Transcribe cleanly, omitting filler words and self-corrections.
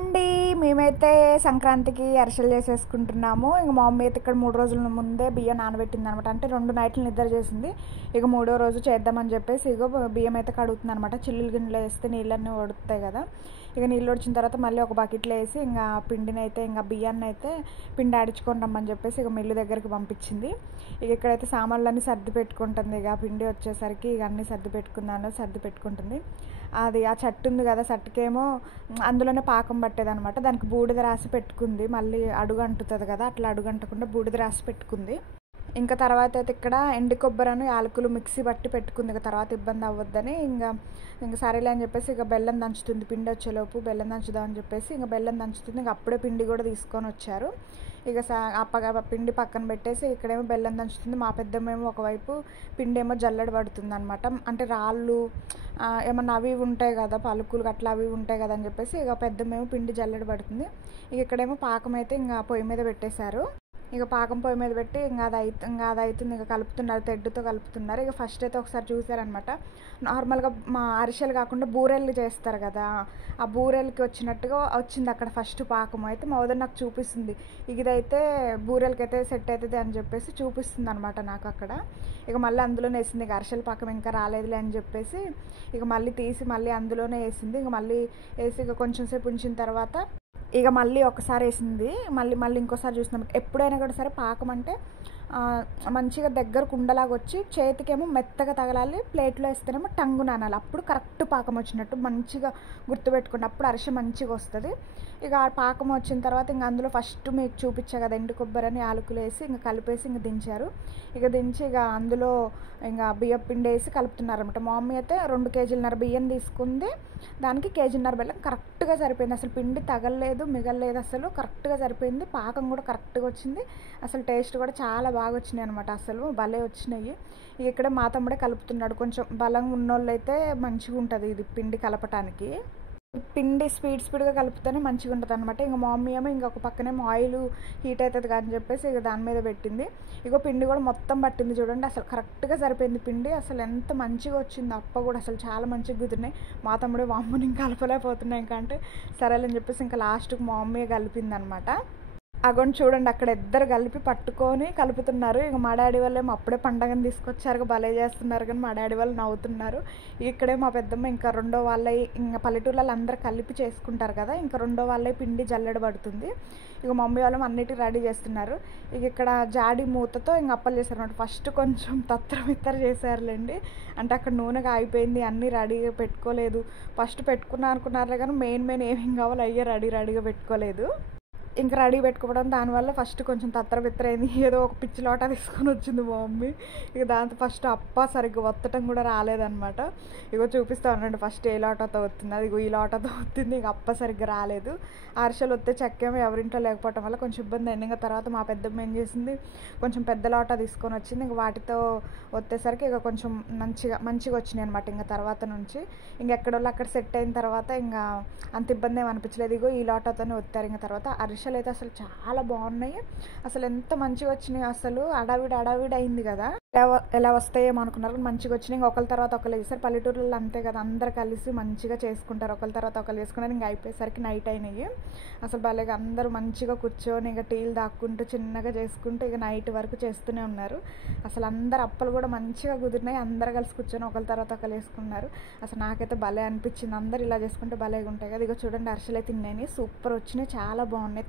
అండి మేమైతే సంక్రాంతికి అరిసెలు చేసేసుకుంటున్నాము. ఇంక మా మమ్మీ అయితే ఇక్కడ 3 రోజుల ముందే బియ్యం నానబెట్టింది అనమాట. అంటే 2 నైట్లు నిద్ర చేసింది. ఇక 3వ రోజు చేద్దామని చెప్పేసి ఇగో బియ్యం అయితే కడుగుతుంది అనమాట. చిల్లులు గిన్నెలో వేస్తే నీళ్ళన్నీ వడుతాయి కదా. ఇక నీళ్ళు వచ్చిన తర్వాత మళ్ళీ ఒక బకెట్లో వేసి ఇంకా పిండిని అయితే ఇంకా బియ్యాన్ని అయితే పిండి ఆడించుకొని రమ్మని చెప్పేసి ఇక మిల్లు దగ్గరికి పంపించింది. ఇక ఇక్కడైతే సామాన్లన్నీ సర్ది పెట్టుకుంటుంది. ఇక పిండి వచ్చేసరికి ఇక అన్నీ సర్ది పెట్టుకుంటుంది. అది ఆ చట్టు ఉంది కదా, చట్టుకేమో అందులోనే పాకం పట్టేదనమాట. దానికి బూడిద రాసి పెట్టుకుంది. మళ్ళీ అడుగు అంటుతుంది కదా, అట్లా అడుగు అంటకుండా బూడిద రాసి పెట్టుకుంది. ఇంకా తర్వాత అయితే ఇక్కడ ఎండు కొబ్బరను యాలకులు మిక్సీ పట్టి పెట్టుకుంది. ఇక తర్వాత ఇబ్బంది అవ్వద్దని ఇంకా సరేలే అని చెప్పేసి ఇక బెల్లం దంచుతుంది. పిండి వచ్చేలోపు బెల్లం దంచుదామని చెప్పేసి ఇంకా బెల్లం దంచుతుంది. ఇంకా అప్పుడే పిండి కూడా తీసుకొని వచ్చారు. ఇక పిండి పక్కన పెట్టేసి ఇక్కడేమో బెల్లం దంచుతుంది. మా పెద్దమ్మేమో ఒకవైపు పిండి ఏమో జల్లెడ పడుతుంది అనమాట. అంటే రాళ్ళు ఏమన్నా అవి ఉంటాయి కదా, పలుకులు అట్లా అవి ఉంటాయి కదా అని చెప్పేసి ఇక పెద్దమ్మేమో పిండి జల్లెడ పడుతుంది. ఇక ఇక్కడేమో పాకం అయితే ఇంకా పొయ్యి మీద పెట్టేశారు. ఇక పాకం పొయ్యి మీద పెట్టి ఇంకా అది అవుతుంది. ఇక కలుపుతున్నారు, తెడ్డుతో కలుపుతున్నారు. ఇక ఫస్ట్ అయితే ఒకసారి చూసారనమాట. నార్మల్గా మా అరిసెలు కాకుండా బూరెలు చేస్తారు కదా, ఆ బూరెలకి వచ్చినట్టుగా వచ్చింది అక్కడ ఫస్ట్ పాకం. అయితే మా వదిన నాకు చూపిస్తుంది, ఇదైతే బూరెలకి అయితే సెట్ అవుతుంది అని చెప్పేసి చూపిస్తుంది అనమాట నాకు అక్కడ. ఇక మళ్ళీ అందులోనే వేసింది. ఇక అరిసెల పాకం ఇంకా రాలేదులే అని చెప్పేసి ఇక మళ్ళీ తీసి మళ్ళీ అందులోనే వేసింది. ఇక మళ్ళీ వేసి ఇక కొంచెం సేపు ఉంచిన తర్వాత ఇక మళ్ళీ ఒకసారి వేసింది. మళ్ళీ ఇంకోసారి చూసినాం. ఎప్పుడైనా కూడా సరే పాకం అంటే మంచిగా దగ్గరకు ఉండలాగా వచ్చి చేతికేమో మెత్తగా తగలాలి, ప్లేట్లో వేస్తేనేమో టంగు నానాలి. అప్పుడు కరెక్ట్ పాకం వచ్చినట్టు మంచిగా గుర్తుపెట్టుకోండి, అప్పుడు అరిసె మంచిగా వస్తుంది. ఇక ఆ పాకం వచ్చిన తర్వాత ఇంక అందులో ఫస్ట్ మీకు చూపించా కదా ఎండు కొబ్బరిని యాలకులు వేసి ఇంకా కలిపేసి ఇంక దించారు. ఇక దించి ఇక అందులో ఇంకా బియ్యం పిండి వేసి కలుపుతున్నారు అనమాట. మా మమ్మీ అయితే 2 కేజీలన్నర బియ్యం తీసుకుంది, దానికి కేజీన్నర బెల్లం కరెక్ట్గా సరిపోయింది. అసలు పిండి తగలలేదు, మిగలలేదు, అసలు కరెక్ట్గా సరిపోయింది. పాకం కూడా కరెక్ట్గా వచ్చింది. అసలు టేస్ట్ కూడా చాలా బాగా వచ్చినాయి అనమాట. అసలు భలే వచ్చినాయి. ఇక ఇక్కడ మా తమ్ముడే కలుపుతున్నాడు. కొంచెం బలంగా ఉన్నోళ్ళు అయితే మంచిగా ఉంటుంది ఇది పిండి కలపటానికి. పిండి స్పీడ్గా కలిపితేనే మంచిగా ఉంటుంది అనమాట. ఇంకా మా మమ్మీ ఏమో ఇంకొక పక్కనేమో ఆయిల్ హీట్ అవుతుంది అని చెప్పేసి ఇక దాని మీద పెట్టింది. ఇగో పిండి కూడా మొత్తం పట్టింది చూడండి. అసలు కరెక్ట్గా సరిపోయింది పిండి. అసలు ఎంత మంచిగా వచ్చింది అప్ప కూడా, అసలు చాలా మంచిగా కుదిరినాయి. మా తమ్ముడు మా అమ్మని ఇంకా కలపలేకపోతున్నాయి. ఇంకా అంటే సరేలని చెప్పేసి ఇంకా లాస్ట్కి మా మమ్మీ కలిపింది అనమాట. అగోని చూడండి అక్కడ ఇద్దరు కలిపి పట్టుకొని కలుపుతున్నారు. ఇక మా డాడీ వాళ్ళేమో అప్పుడే పండగని తీసుకొచ్చారు, భలే చేస్తున్నారు కానీ మా డాడీ వాళ్ళు నవ్వుతున్నారు. ఇక్కడే మా పెద్దమ్మ ఇంకా రెండో వాళ్ళ ఇంకా పల్లెటూళ్ళలో అందరూ కలిపి చేసుకుంటారు కదా, ఇంకా రెండో వాళ్ళ పిండి జల్లెడ పడుతుంది. ఇక మమ్మీ వాళ్ళు అన్నిటికీ రెడీ చేస్తున్నారు. ఇక ఇక్కడ జాడి మూతతో ఇంక అప్పలు చేస్తారు అనమాట. ఫస్ట్ కొంచెం తత్తర చేశారులేండి, అంటే అక్కడ నూనెగా అయిపోయింది, అన్నీ రెడీగా పెట్టుకోలేదు. ఫస్ట్ పెట్టుకున్నా అనుకున్నారులే కానీ మెయిన్ ఏమేం కావాలో అయ్యే రెడీగా పెట్టుకోలేదు. ఇంకా రెడీ పెట్టుకోవడం దానివల్ల ఫస్ట్ కొంచెం తత్తరబిత్తరైంది. ఏదో ఒక పిచ్చి లోట తీసుకొని వచ్చింది మా మమ్మీ. ఇక దాంతో ఫస్ట్ అప్ప సరిగ్గా ఒత్తటం కూడా రాలేదనమాట. ఇగో చూపిస్తూ ఉండండి ఫస్ట్ ఏ లోటతో వస్తుంది, అది ఈ లోటతో వస్తుంది. ఇక అప్ప సరిగ్గా రాలేదు. అరిసెలు వస్తే చక్కేమో ఎవరింట్లో లేకపోవటం వల్ల కొంచెం ఇబ్బంది అయింది. ఇంకా తర్వాత మా పెద్దమ్మ ఏం చేసింది, కొంచెం పెద్ద లోట తీసుకొని వచ్చింది. ఇంక వాటితో వచ్చేసరికి ఇక కొంచెం మంచిగా వచ్చినాయి అనమాట. ఇంకా తర్వాత నుంచి ఇంకెక్కడోళ్ళు అక్కడ సెట్ అయిన తర్వాత ఇంకా అంత ఇబ్బంది ఏమి అనిపించలేదు. ఇగో ఈ లోటతోనే వస్తారు. ఇంకా తర్వాత అరిసెలు అయితే అసలు చాలా బాగున్నాయి. అసలు ఎంత మంచిగా వచ్చినాయి, అసలు అడావిడి అయింది కదా. ఎలా వస్తాయేమో అనుకున్నారు, మంచిగా వచ్చినాయి. ఇంకా ఒకరి తర్వాత ఒకరు చేస్తారు. పల్లెటూరులో అంతే కదా, అందరు కలిసి మంచిగా చేసుకుంటారు. ఒకరి తర్వాత ఒకరు చేసుకున్నారు. ఇంకా అయిపోయేసరికి నైట్ అయినాయి. అసలు భలేగా అందరూ మంచిగా కూర్చొని ఇంకా టీలు తాక్కుంటూ చిన్నగా చేసుకుంటూ ఇక నైట్ వరకు చేస్తూనే ఉన్నారు. అసలు అందరు అప్పలు కూడా మంచిగా కుదిరినాయి. అందరు కలిసి కూర్చొని ఒకరి తర్వాత ఒకరు వేసుకున్నారు. అసలు నాకైతే భలే అనిపించింది, అందరు ఇలా చేసుకుంటే భలేగా ఉంటాయి కదా. ఇక చూడండి అరిసెలు అయితే తిన్నాయి, సూపర్ వచ్చినాయి, చాలా బాగున్నాయి.